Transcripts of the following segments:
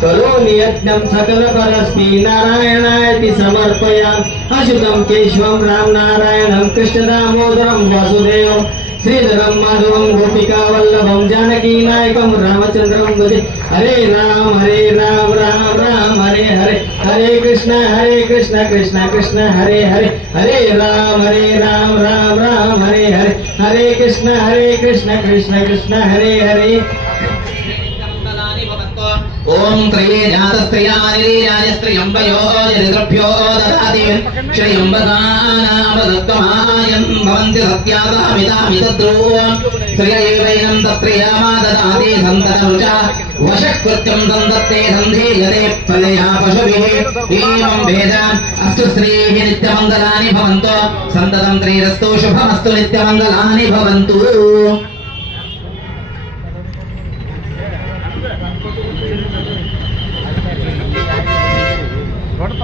करोमि यज्ञं सकलपरस्मि नारायणायति समर्पयामि अशुद्धं केशवं रामनारायणं कृष्णदामोदरं वासुदेवं श्रीधरं माधवं गोपिकावल्लभं जानकीनायकं रामचन्द्रं भजे हरे राम हरे राम राम राम हरे हरे हरे कृष्ण हरे कृष्ण कृष्ण कृष्ण हरे हरे हरे राम हरे राम राम राम हरे हरे हरे कृष्ण हरे कृष्ण कृष्ण कृष्ण हरे हरे ఓం త్రయే జాతస్త్రియాజస్త్రియంబయోజృభ్యో దాతి శ్రియంబదానామదత్తమాయం భవంతి సత్యాదామితామితద్రూవం శ్రియైవైనం తత్రయామా దదాతి సంతరుచ వశకృత్యం సందత్తే సంధీయతే ప్రలయా పశుభిః ఏవం భేద అస్తు శ్రీః నిత్యమంగళాని భవంతో సంతతం త్రీరస్తు శుభమస్తు నిత్యమంగళాని భవంతు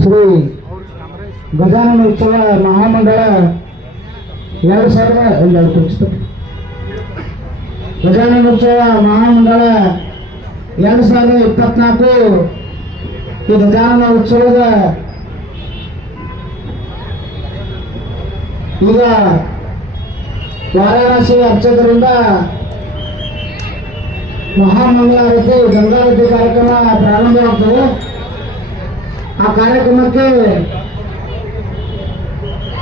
ಶ್ರೀ ಗಜಾನನ ಉತ್ಸವ ಮಹಾಮಂಡಳ ಎರಡು ಸಾವಿರದ ಒಂದೆರಡು ಕುರಿಸ್ತು ಗಜಾನನ ಉತ್ಸವ ಮಹಾಮಂಡಳ ಎರಡು ಸಾವಿರದ ಇಪ್ಪತ್ನಾಲ್ಕು ಈ ಗಜಾನನ ಉತ್ಸವದ ಈಗ ವಾರಾಣಸಿ ಅರ್ಚಕರಿಂದ ಮಹಾಮಂಗಳಾರತಿ ಗಂಗಾರತಿ ಕಾರ್ಯಕ್ರಮ ಪ್ರಾರಂಭವಾಗ್ತದೆ આ કાર્યક્રમક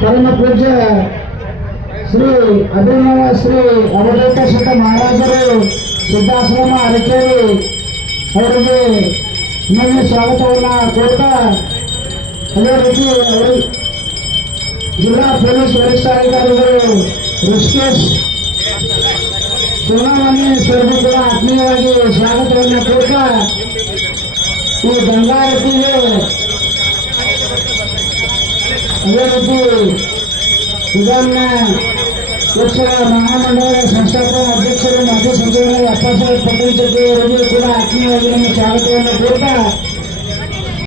કરવાનો પ્રજે શ્રી અદેનવા શ્રી અવધેન સતા મહારાજરે સદાસ્રીમાં આકેરી ફરગી નમન સ્વાગત ઓના દેતા ધન રુષી પોલીસ વરેષ્ઠ અધિકારી રુષ્કેશ કુમાર અને સર્વત્ર આતમેવાજી સ્વાગત કરીને કે બંગારતીને ಜಿಲ್ಲೆಯಲ್ಲಿ ಇದನ್ನ ಪಕ್ಷದ ಮಹಾಮಂಡಲದ ಸಂಸ್ಥಾಪಕ ಅಧ್ಯಕ್ಷರು ಮಾಜಿ ಸಚಿವರಾದ ಅಪ್ಪಾಸಾಹೇಬ್ ಪಟೇಲ್ ಜೊತೆ ಕೂಡ ಆತ್ಮೀಯವಾಗಿ ನಮ್ಮ ಸ್ವಾಗತವನ್ನು ಕೋರ್ತಾ